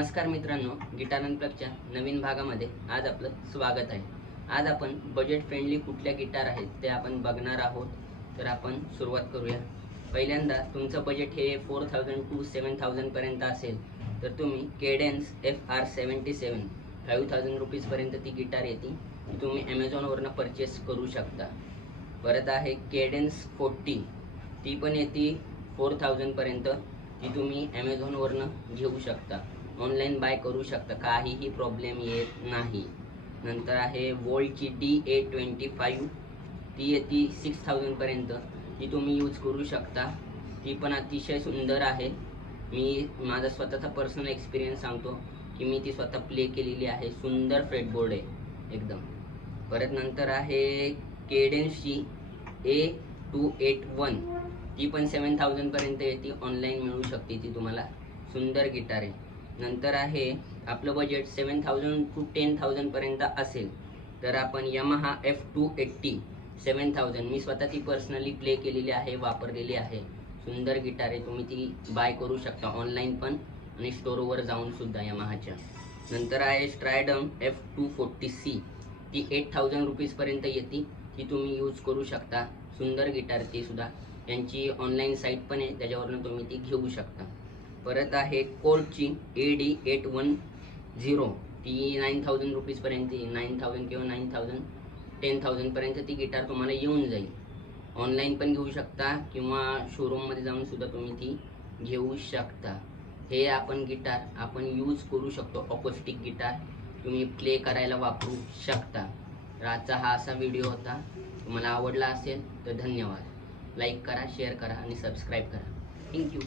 नमस्कार मित्रांनो, गिटार अनप्लगच्या नवीन भागामध्ये आज आपलं स्वागत आहे। आज आपण बजेट फ्रेंडली कुठल्या गिटार आहेत ते आपण बघणार आहोत। तर आपण सुरुवात करूया। पहिल्यांदा तुमचं बजेट हे 4000 टू 7000 पर्यंत असेल तर तुम्ही केडेन्स FR77 5000 रुपीज पर्यंत ती गिटार येते, तुम्ही Amazon वरनं परचेस करू शकता। परत आहे केडेन्स 40, ती पण येते 4000 पर्यंत, ती तुम्ही Amazon वरनं घेऊ शकता, ऑनलाइन बाय करू शकता, काहीही प्रॉब्लेम येत नाही। नंतर आहे वोल्टची DA25, ती येते 6000 पर्यंत, ती तुम्ही यूज करू शकता, ती पण अतिशय सुंदर आहे। मी माझा स्वतःचा पर्सनल एक्सपिरियन्स सांगतो की मी ती स्वतः प्ले केलेली आहे, सुंदर फ्रेटबोर्ड आहे एकदम। परत नंतर आहे केडेन्सची A281, ती पण 7000 पर्यंत येते, ऑनलाइन मिळू शकते, ती तुम्हाला सुंदर गिटार आहे। नंतर आहे आपलं बजेट 7000 टू 10000 पर्यंत असेल तर आपण Yamaha F280 7000, मी स्वतः ती पर्सनली प्ले केलेली आहे, वापरलेली आहे, सुंदर गिटार आहे, तुम्ही ती बाय करू शकता ऑनलाइन पण आणि स्टोरवर जाऊन सुद्धा Yamahaच्या। नंतर आहे स्ट्रायडम F240C, ती 8000 रुपीज पर्यंत येते, ती तुम्ही यूज करू शकता, सुंदर गिटार ती सुद्धा, यांची ऑनलाइन साइट पण आहे, त्याच्यावरून तुम्ही ती घेऊ शकता। परत आहे कोर्टची AD810, ती 9000 रुपीज पर्यंत, 9000 किंवा 9000 10000 पर्यंत ती गिटार तुम्हाला येऊन जाईल, ऑनलाइन पण घेऊ शकता किंवा शोरूम मध्ये जाऊन सुद्धा तुम्ही ती घेऊ शकता। हे आपण गिटार आपण यूज करू शकतो, अकोस्टिक गिटार तुम्ही प्ले करायला वापरू शकता। तर आजचा हा असा व्हिडिओ होता, तुम्हाला आवडला असेल तर धन्यवाद, लाईक करा, शेअर करा आणि सबस्क्राईब करा। थँक्यू।